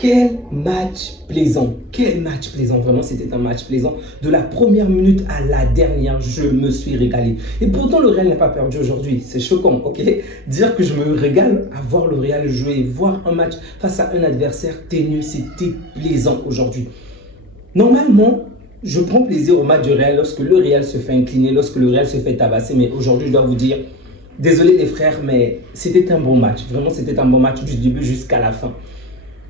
Quel match plaisant, quel match plaisant, vraiment c'était un match plaisant. De la première minute à la dernière, je me suis régalé. Et pourtant le Real n'a pas perdu aujourd'hui, c'est choquant, ok? Dire que je me régale à voir le Real jouer, voir un match face à un adversaire ténu, c'était plaisant aujourd'hui. Normalement, je prends plaisir au match du Real lorsque le Real se fait incliner, lorsque le Real se fait tabasser, mais aujourd'hui je dois vous dire, désolé les frères, mais c'était un bon match. Vraiment c'était un bon match du début jusqu'à la fin.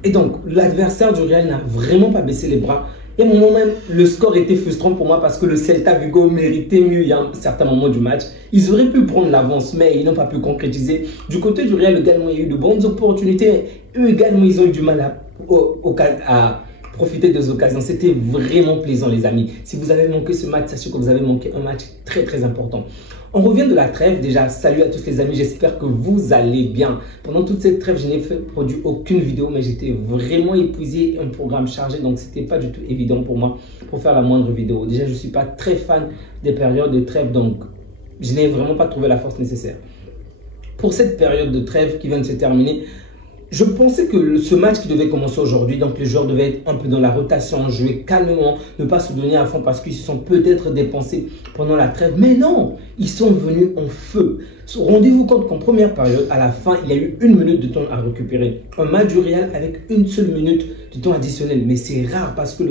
Et donc, l'adversaire du Real n'a vraiment pas baissé les bras. Et à un moment même, le score était frustrant pour moi parce que le Celta Vigo méritait mieux il y a un certain moment du match. Ils auraient pu prendre l'avance, mais ils n'ont pas pu concrétiser. Du côté du Real également, il y a eu de bonnes opportunités. Eux également, ils ont eu du mal à profiter des occasions. C'était vraiment plaisant, les amis. Si vous avez manqué ce match, sachez que vous avez manqué un match très, très important. On revient de la trêve. Déjà, salut à tous les amis. J'espère que vous allez bien. Pendant toute cette trêve, je n'ai produit aucune vidéo, mais j'étais vraiment épuisé, un programme chargé. Donc, ce n'était pas du tout évident pour moi pour faire la moindre vidéo. Déjà, je ne suis pas très fan des périodes de trêve. Donc, je n'ai vraiment pas trouvé la force nécessaire. Pour cette période de trêve qui vient de se terminer, je pensais que ce match qui devait commencer aujourd'hui, donc les joueurs devaient être un peu dans la rotation, jouer calmement, ne pas se donner à fond parce qu'ils se sont peut-être dépensés pendant la trêve. Mais non, ils sont venus en feu. Rendez-vous compte qu'en première période, à la fin, il y a eu 1 minute de temps à récupérer. Un match du Real avec 1 seule minute de temps additionnel. Mais c'est rare parce que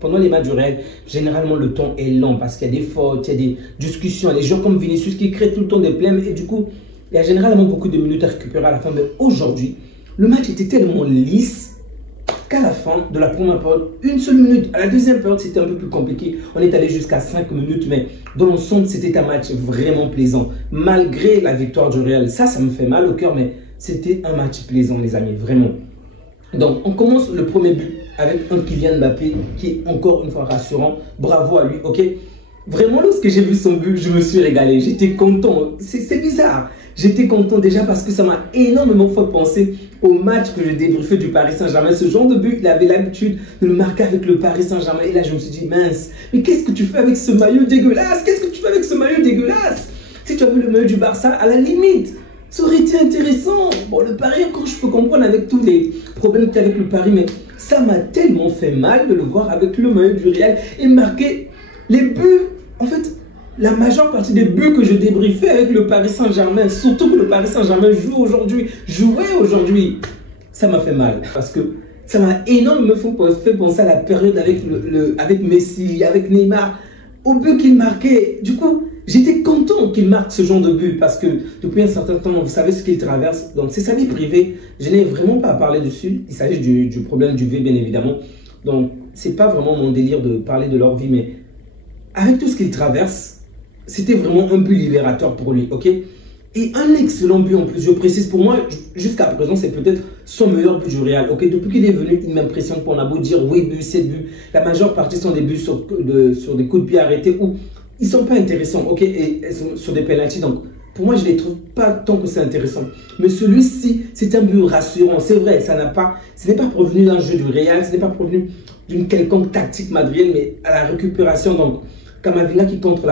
pendant les matchs du Real, généralement le temps est lent parce qu'il y a des fautes, il y a des discussions. Les joueurs comme Vinicius qui créent tout le temps des problèmes et du coup, il y a généralement beaucoup de minutes à récupérer à la fin. Mais aujourd'hui, le match était tellement lisse qu'à la fin de la première période, 1 seule minute. À la deuxième période, c'était un peu plus compliqué. On est allé jusqu'à 5 minutes, mais dans l'ensemble, c'était un match vraiment plaisant. Malgré la victoire du Real, ça me fait mal au cœur, mais c'était un match plaisant, les amis, vraiment. Donc, on commence le premier but avec un Kylian Mbappé qui est encore une fois rassurant. Bravo à lui, ok? Vraiment, lorsque j'ai vu son but, je me suis régalé. J'étais content. C'est bizarre. J'étais content déjà parce que ça m'a énormément fait penser au match que je débriefais du Paris Saint-Germain. Ce genre de but, il avait l'habitude de le marquer avec le Paris Saint-Germain. Et là, je me suis dit, mince, mais qu'est-ce que tu fais avec ce maillot dégueulasse? Qu'est-ce que tu fais avec ce maillot dégueulasse? Si tu avais le maillot du Barça, à la limite, ça aurait été intéressant. Bon, le Paris, encore, je peux comprendre avec tous les problèmes qu'il y a avec le Paris, mais ça m'a tellement fait mal de le voir avec le maillot du Real et marquer les buts. En fait, la majeure partie des buts que je débriefais avec le Paris Saint-Germain, surtout que le Paris Saint-Germain jouait aujourd'hui, ça m'a fait mal. Parce que ça m'a énormément fait penser à la période avec Messi, avec Neymar, au but qu'il marquait. Du coup, j'étais content qu'il marque ce genre de but parce que depuis un certain temps, vous savez ce qu'il traverse. Donc, c'est sa vie privée. Je n'ai vraiment pas à parler dessus. Il s'agit du problème du V, bien évidemment. Donc, ce n'est pas vraiment mon délire de parler de leur vie, mais avec tout ce qu'il traverse, c'était vraiment un but libérateur pour lui, ok? Et un excellent but en plus, je précise, pour moi, jusqu'à présent, c'est peut-être son meilleur but du Real, ok? Depuis qu'il est venu, il m'impressionne qu'on a beau dire 8 buts, 7 buts. La majeure partie sont des buts sur des coups de pied arrêtés où ils ne sont pas intéressants, ok? Et sur des pénaltys, donc pour moi, je ne les trouve pas tant que c'est intéressant. Mais celui-ci, c'est un but rassurant, c'est vrai, ce n'est pas provenu d'un jeu du Real, ce n'est pas provenu d'une quelconque tactique madrienne, mais à la récupération, donc Camavinga qui contre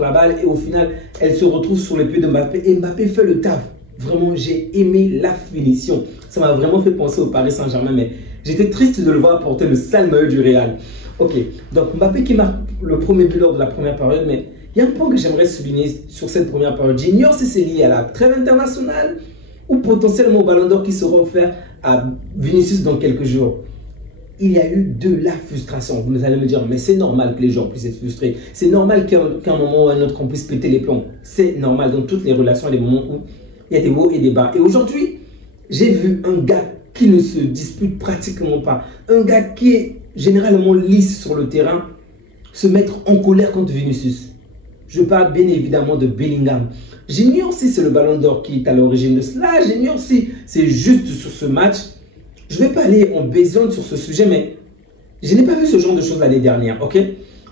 la balle et au final, elle se retrouve sur les pieds de Mbappé et Mbappé fait le taf. Vraiment, j'ai aimé la finition. Ça m'a vraiment fait penser au Paris Saint-Germain, mais j'étais triste de le voir porter le sale maillot du Real. Ok, donc Mbappé qui marque le premier but lors de la première période, mais il y a un point que j'aimerais souligner sur cette première période. J'ignore si c'est lié à la trêve internationale ou potentiellement au Ballon d'Or qui sera offert à Vinicius dans quelques jours. Il y a eu de la frustration. Vous allez me dire, mais c'est normal que les gens puissent être frustrés. C'est normal qu'à un moment ou à un autre, on puisse péter les plombs. C'est normal dans toutes les relations, il y a des moments où il y a des hauts et des bas. Et aujourd'hui, j'ai vu un gars qui ne se dispute pratiquement pas. Un gars qui est généralement lisse sur le terrain, se mettre en colère contre Vinicius. Je parle bien évidemment de Bellingham. J'ignore si c'est le Ballon d'Or qui est à l'origine de cela. J'ignore si c'est juste sur ce match. Je ne vais pas aller en besogne sur ce sujet, mais je n'ai pas vu ce genre de choses l'année dernière, ok?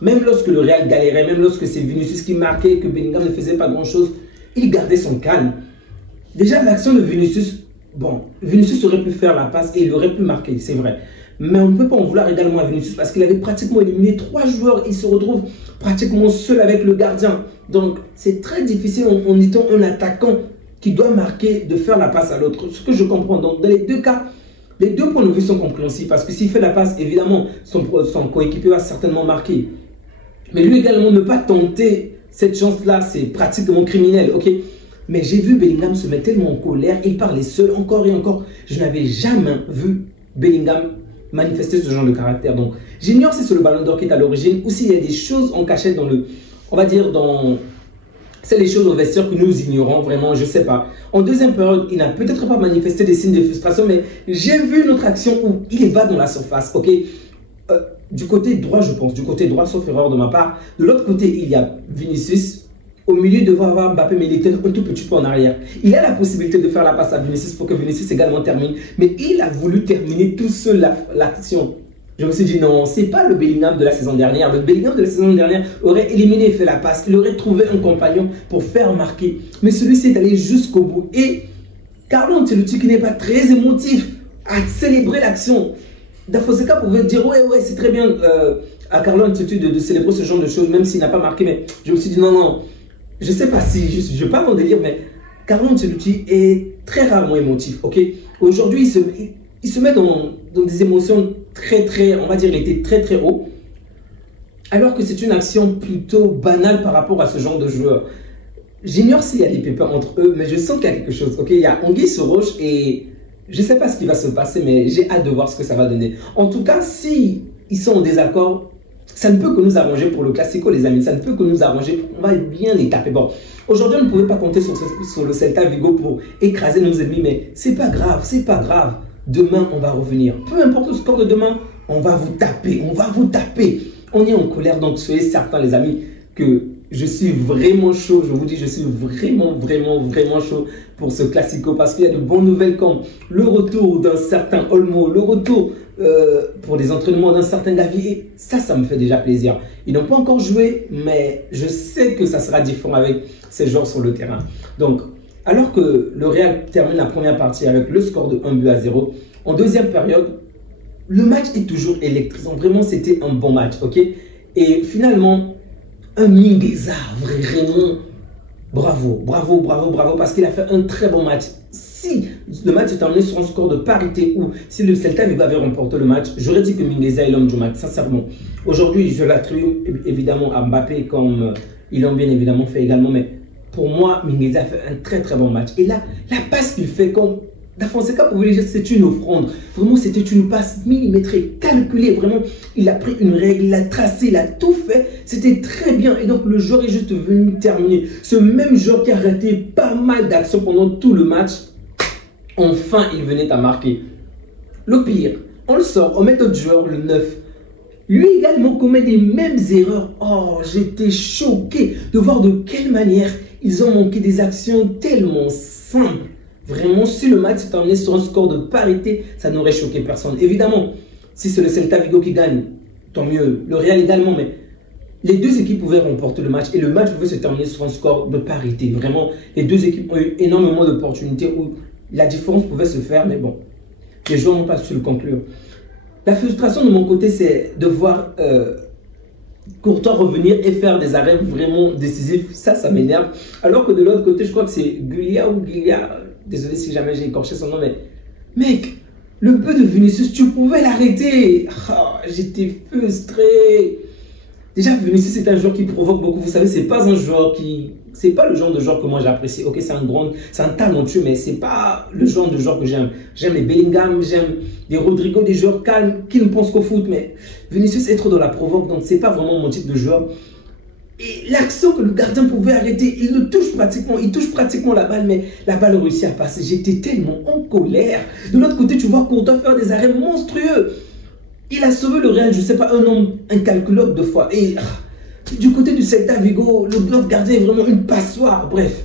Même lorsque le Real galérait, même lorsque c'est Vinicius qui marquait, que Bellingham ne faisait pas grand-chose, il gardait son calme. Déjà, l'action de Vinicius, bon, Vinicius aurait pu faire la passe et il aurait pu marquer, c'est vrai. Mais on ne peut pas en vouloir également à Vinicius parce qu'il avait pratiquement éliminé 3 joueurs. Il se retrouve pratiquement seul avec le gardien. Donc, c'est très difficile en étant un attaquant qui doit marquer, de faire la passe à l'autre. Ce que je comprends. Donc, dans les deux cas, Les deux points de vue sont compréhensibles parce que s'il fait la passe, évidemment, son coéquipier va certainement marquer. Mais lui également, ne pas tenter cette chance-là, c'est pratiquement criminel, ok? Mais j'ai vu Bellingham se mettre tellement en colère, il parlait seul encore et encore. Je n'avais jamais vu Bellingham manifester ce genre de caractère. Donc, j'ignore si c'est le ballon d'or qui est à l'origine ou s'il y a des choses en cachette dans le, on va dire, dans... C'est les choses au vestiaire que nous ignorons, vraiment, je ne sais pas. En deuxième période, il n'a peut-être pas manifesté des signes de frustration, mais j'ai vu une autre action où il va dans la surface, ok? Du côté droit, je pense, du côté droit, sauf erreur de ma part. De l'autre côté, il y a Vinicius. Au milieu, devant avoir Mbappé, mais il était un tout petit peu en arrière. Il a la possibilité de faire la passe à Vinicius pour que Vinicius également termine, mais il a voulu terminer tout seul l'action. Je me suis dit non, c'est pas le Bellingham de la saison dernière. Le Bellingham de la saison dernière aurait éliminé et fait la passe. Il aurait trouvé un compagnon pour faire marquer. Mais celui-ci est allé jusqu'au bout. Et Carlo Ancelotti, qui n'est pas très émotif, a célébré l'action. Da Fonseca pouvait dire ouais, c'est très bien à Carlo Ancelotti de célébrer ce genre de choses, même s'il n'a pas marqué. Mais je me suis dit non. Je ne sais pas si je ne vais pas en délire, mais Carlo Ancelotti est très rarement émotif. Ok, aujourd'hui, il se met dans des émotions très, on va dire, il était très haut. Alors que c'est une action plutôt banale par rapport à ce genre de joueur. J'ignore s'il y a des pépins entre eux, mais je sens qu'il y a quelque chose. Ok, il y a Anguille sur roche et je ne sais pas ce qui va se passer, mais j'ai hâte de voir ce que ça va donner. En tout cas, si ils sont en désaccord, ça ne peut que nous arranger pour le Classico, les amis. Ça ne peut que nous arranger. On va bien les taper. Bon, aujourd'hui, on ne pouvait pas compter sur le Celta Vigo pour écraser nos ennemis, mais c'est pas grave, c'est pas grave. Demain, on va revenir. Peu importe le score de demain, on va vous taper, on va vous taper. On est en colère, donc soyez certains, les amis, que je suis vraiment chaud. Je vous dis, je suis vraiment chaud pour ce Classico parce qu'il y a de bonnes nouvelles comme le retour d'un certain Olmo, le retour pour des entraînements d'un certain Gavi. Et ça me fait déjà plaisir. Ils n'ont pas encore joué, mais je sais que ça sera différent avec ces joueurs sur le terrain. Donc, alors que le Real termine la première partie avec le score de 1-0, en deuxième période, le match est toujours électrisant. Vraiment, c'était un bon match, ok? Et finalement, un Mingueza, vraiment, bravo, parce qu'il a fait un très bon match. Si le match s'est terminé sur un score de parité ou si le Celta Vigo avait remporté le match, j'aurais dit que Mingueza est l'homme du match, sincèrement. Aujourd'hui, je l'attribue évidemment à Mbappé, comme ils l'ont bien évidemment fait également, mais pour moi, Mingueza a fait un très bon match. Et là, la passe qu'il fait, comme Da Fonseca pouvait dire, c'est une offrande. Vraiment, c'était une passe millimétrée, calculée. Vraiment, il a pris une règle, il a tracé, il a tout fait. C'était très bien. Et donc, le joueur est juste venu terminer. Ce même joueur qui a raté pas mal d'actions pendant tout le match, enfin, il venait à marquer. Le pire, on le sort, on met d'autres joueurs, le 9. Lui également commet les mêmes erreurs. Oh, j'étais choqué de voir de quelle manière ils ont manqué des actions tellement simples. Vraiment, si le match s'est terminé sur un score de parité, ça n'aurait choqué personne. Évidemment, si c'est le Celta Vigo qui gagne, tant mieux. Le Real également, mais les deux équipes pouvaient remporter le match et le match pouvait se terminer sur un score de parité. Vraiment, les deux équipes ont eu énormément d'opportunités où la différence pouvait se faire, mais bon, les joueurs n'ont pas su le conclure. La frustration de mon côté, c'est de voir Courtois revenir et faire des arrêts vraiment décisifs. Ça m'énerve. Alors que de l'autre côté, je crois que c'est Gulia ou Gulia. Désolé si jamais j'ai écorché son nom, mais mec, le but de Vinicius, tu pouvais l'arrêter. Oh, j'étais frustré. Déjà, Vinicius, c'est un joueur qui provoque beaucoup. Vous savez, c'est pas un joueur qui... C'est pas le genre de joueur que moi j'apprécie. Ok, c'est un talentueux, mais c'est pas le genre de joueur que j'aime. J'aime les Bellingham, j'aime les Rodrigo, des joueurs calmes qui ne pensent qu'au foot. Mais Vinicius est trop dans la provoque, donc c'est pas vraiment mon type de joueur. Et l'action que le gardien pouvait arrêter, il touche pratiquement la balle, mais la balle réussit à passer. J'étais tellement en colère. De l'autre côté, tu vois Courtois faire des arrêts monstrueux. Il a sauvé le Real, je ne sais pas, un nombre incalculable de fois. Et du côté du Celta Vigo, le gardien est vraiment une passoire. Bref,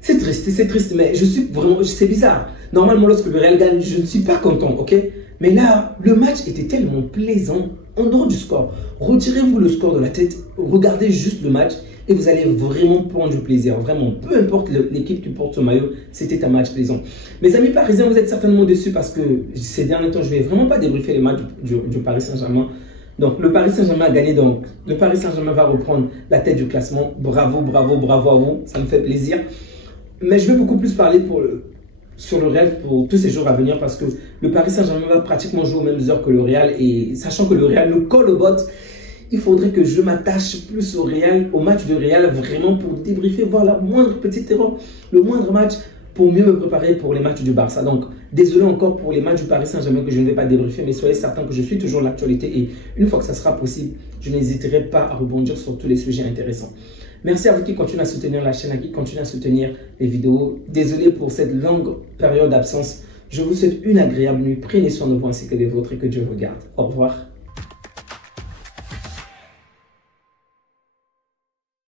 c'est triste, mais je suis vraiment, c'est bizarre. Normalement, lorsque le Real gagne, je ne suis pas content, ok? Mais là, le match était tellement plaisant. En dehors du score, retirez-vous le score de la tête, regardez juste le match et vous allez vraiment prendre du plaisir. Vraiment, peu importe l'équipe qui porte ce maillot, c'était un match plaisant. Mes amis parisiens, vous êtes certainement déçus parce que ces derniers temps, je ne vais vraiment pas débriefer les matchs du Paris Saint-Germain. Donc, le Paris Saint-Germain a gagné, donc le Paris Saint-Germain va reprendre la tête du classement. Bravo à vous, ça me fait plaisir. Mais je vais beaucoup plus parler sur le Real pour tous ces jours à venir parce que le Paris Saint-Germain va pratiquement jouer aux mêmes heures que le Real et sachant que le Real nous colle au bot, il faudrait que je m'attache plus au Real, au match de Real vraiment pour débriefer, voir la moindre petite erreur, le moindre match pour mieux me préparer pour les matchs du Barça. Donc, désolé encore pour les matchs du Paris Saint-Germain que je ne vais pas débriefer, mais soyez certains que je suis toujours l'actualité et une fois que ça sera possible, je n'hésiterai pas à rebondir sur tous les sujets intéressants. Merci à vous qui continuez à soutenir la chaîne, qui continuent à soutenir les vidéos. Désolé pour cette longue période d'absence. Je vous souhaite une agréable nuit. Prenez soin de vous ainsi que des vôtres et que Dieu vous garde. Au revoir.